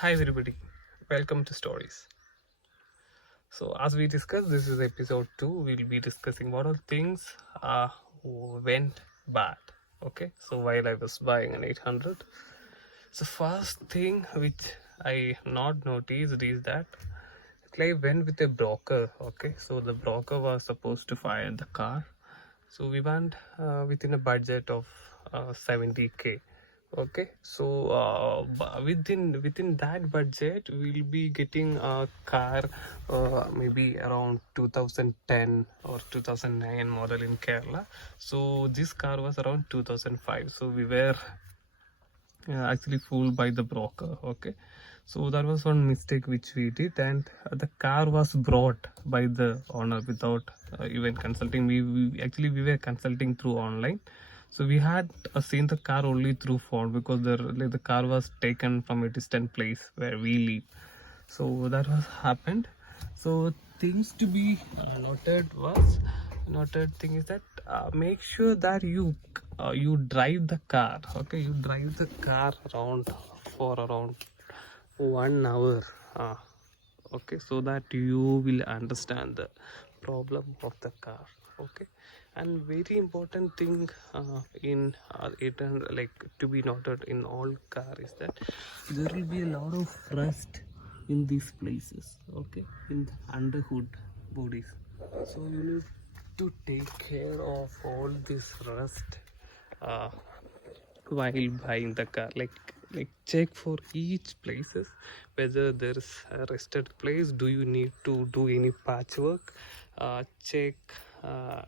Hi everybody, welcome to Stories. So as we discussed, this is episode 2. We'll be discussing what all things went bad. Okay, so while I was buying an 800, so first thing which I not noticed is that I went with a broker. Okay, so the broker was supposed to fire the car, so we went within a budget of 70K. Okay, so within that budget we'll be getting a car maybe around 2010 or 2009 model in Kerala. So this car was around 2005, so we were actually fooled by the broker. Okay, so that was one mistake which we did, and the car was brought by the owner without even consulting. We were consulting through online, so we had seen the car only through phone because the car was taken from a distant place where we live. So that was happened. So things to be noted thing is that make sure that you drive the car. Okay, you drive the car around for around 1 hour. Okay, so that you will understand the problem of the car. Okay, and very important thing in it and like to be noted in all car is that there will be a lot of rust in these places. Okay, in the underhood bodies, so you need to take care of all this rust uh, while buying the car. Like check for each places whether there is a rested place. Do you need to do any patchwork? Check uh,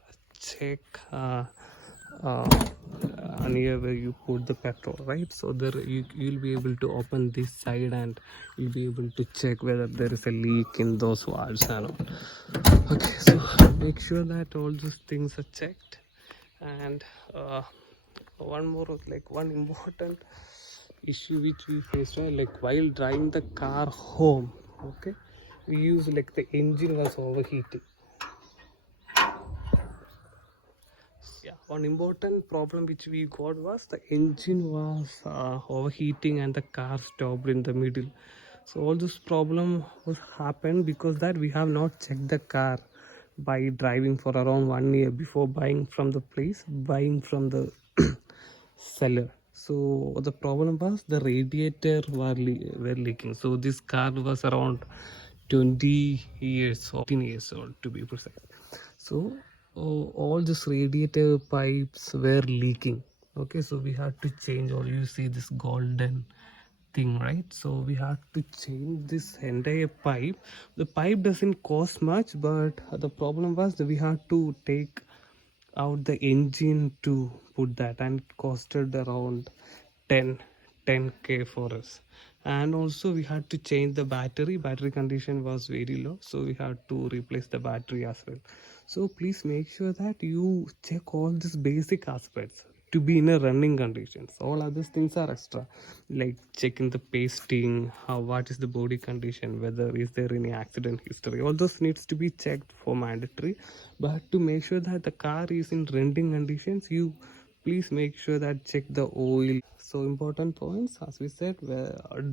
near where you put the petrol, right? So there you'll be able to open this side and you'll be able to check whether there is a leak in those valves and all. Okay, so make sure that all those things are checked. And one more, like one important issue which we faced, right? Like while driving the car home, okay, we use like the engine was overheating. Yeah, one important problem which we got was the engine was overheating and the car stopped in the middle. So all this problem was happened because that we have not checked the car by driving for around 1 year before buying from the seller. So the problem was the radiator were leaking. So this car was around 20 years or 15 years old to be precise. So all these radiator pipes were leaking. Okay, so we had to change all. You see this golden thing, right? So we had to change this entire pipe. The pipe doesn't cost much, but the problem was that we had to take out the engine to put that, and it costed around 10 10K for us. And also we had to change the battery condition was very low, so we had to replace the battery as well. So please make sure that you check all these basic aspects to be in a running conditions. All other things are extra, like checking the pasting, how what is the body condition, whether is there any accident history. All those needs to be checked for mandatory. But to make sure that the car is in running conditions, you please make sure that check the oil. So important points, as we said,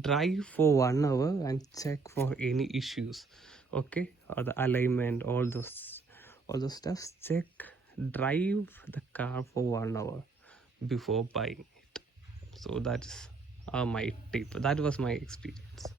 drive for 1 hour and check for any issues. Okay, or the alignment, all those stuffs. Check, drive the car for 1 hour before buying it. So that's my tip. That was my experience.